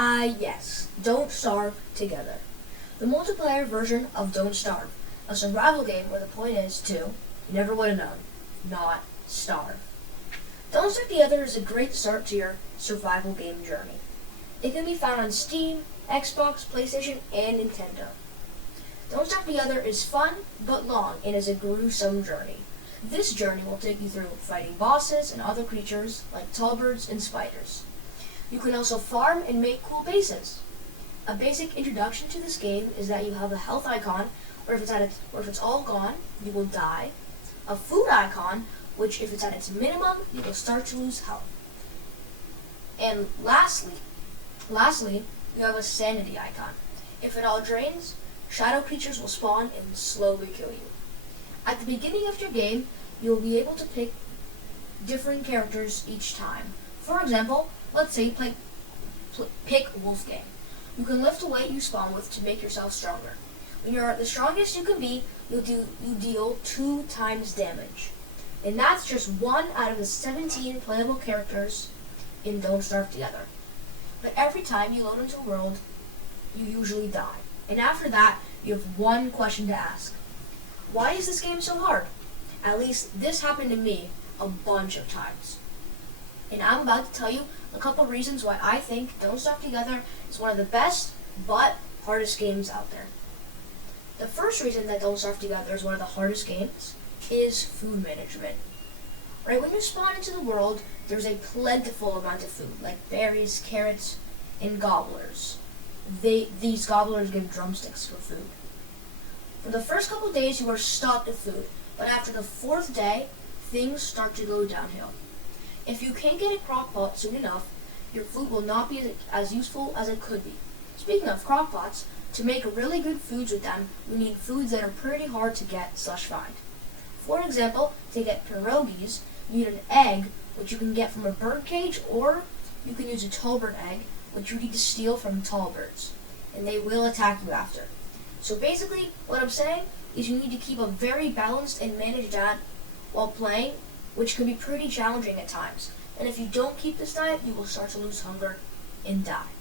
Yes, Don't Starve Together. The multiplayer version of Don't Starve, a survival game where the point is to, you never would have known, not starve. Don't Starve Together is a great start to your survival game journey. It can be found on Steam, Xbox, PlayStation, and Nintendo. Don't Starve Together is fun, but long, and is a gruesome journey. This journey will take you through fighting bosses and other creatures like tallbirds and spiders. You can also farm and make cool bases. A basic introduction to this game is that you have a health icon, where if it's all gone, you will die. A food icon, which if it's at its minimum, you will start to lose health. And lastly, you have a sanity icon. If it all drains, shadow creatures will spawn and slowly kill you. At the beginning of your game, you will be able to pick different characters each time. For example, let's say you pick Wolfgang. You can lift the weight you spawn with to make yourself stronger. When you're the strongest you can be, you deal 2 times damage. And that's just 1 out of the 17 playable characters in Don't Starve Together. But every time you load into a world, you usually die. And after that, you have one question to ask. Why is this game so hard? At least this happened to me a bunch of times. And I'm about to tell you a couple reasons why I think Don't Starve Together is one of the best, but hardest games out there. The first reason that Don't Starve Together is one of the hardest games is food management. Right when you spawn into the world, there's a plentiful amount of food, like berries, carrots, and gobblers. These gobblers give drumsticks for food. For the first couple days, you are stocked with food, but after the 4th day, things start to go downhill. If you can't get a crock pot soon enough, your food will not be as useful as it could be. Speaking of crock pots, to make really good foods with them, you need foods that are pretty hard to get/find. For example, to get pierogies, you need an egg, which you can get from a bird cage, or you can use a tallbird egg, which you need to steal from tall birds, and they will attack you after. So basically, what I'm saying is you need to keep a very balanced and managed diet while playing, which can be pretty challenging at times. And if you don't keep this diet, you will start to lose hunger and die.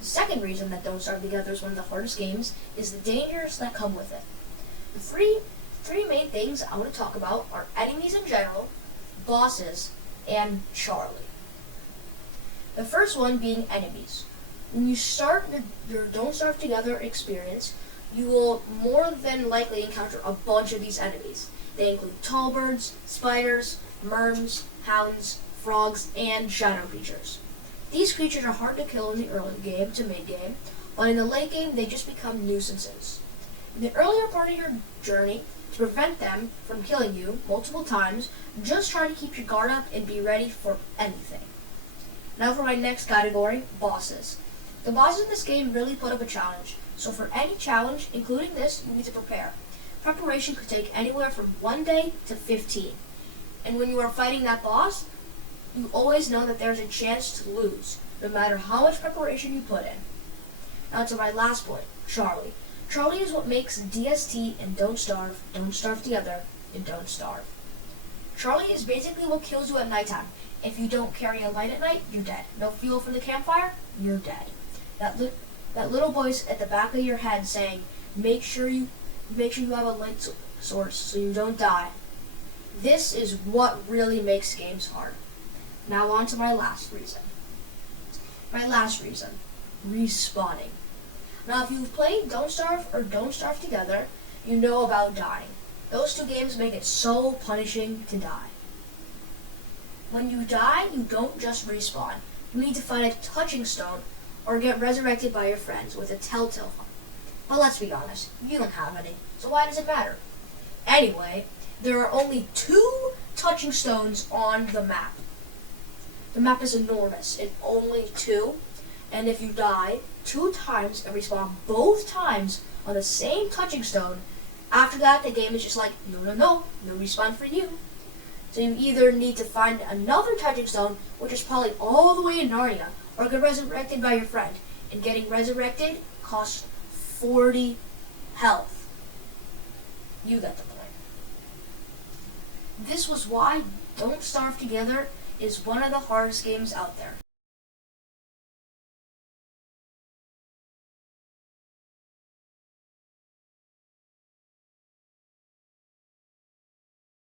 The second reason that Don't Starve Together is one of the hardest games is the dangers that come with it. The three main things I want to talk about are enemies in general, bosses, and Charlie. The first one being enemies. When you start your Don't Starve Together experience, you will more than likely encounter a bunch of these enemies. They include tallbirds, spiders, merms, hounds, frogs, and shadow creatures. These creatures are hard to kill in the early game to mid-game, but in the late game they just become nuisances. In the earlier part of your journey, to prevent them from killing you multiple times, just try to keep your guard up and be ready for anything. Now for my next category, bosses. The bosses in this game really put up a challenge, so for any challenge, including this, you need to prepare. Preparation could take anywhere from 1 day to 15. And when you are fighting that boss, you always know that there's a chance to lose, no matter how much preparation you put in. Now to my last point, Charlie. Charlie is what makes DST and Don't Starve Together, and Don't Starve. Charlie is basically what kills you at nighttime. If you don't carry a light at night, you're dead. No fuel for the campfire, you're dead. That little voice at the back of your head saying, make sure you have a light source so you don't die. This is what really makes games hard. Now on to my last reason. Respawning. Now if you've played Don't Starve or Don't Starve Together, you know about dying. Those 2 games make it so punishing to die. When you die, you don't just respawn. You need to find a touching stone or get resurrected by your friends with a telltale farm. But let's be honest, you don't have any, so why does it matter? Anyway, there are only 2 touching stones on the map. The map is enormous, and only 2, and if you die 2 times and respawn both times on the same touching stone, after that the game is just like, no respawn for you. So you either need to find another touching stone, which is probably all the way in Narnia, or get resurrected by your friend. And getting resurrected costs 40 health. You get the point. This was why Don't Starve Together is one of the hardest games out there.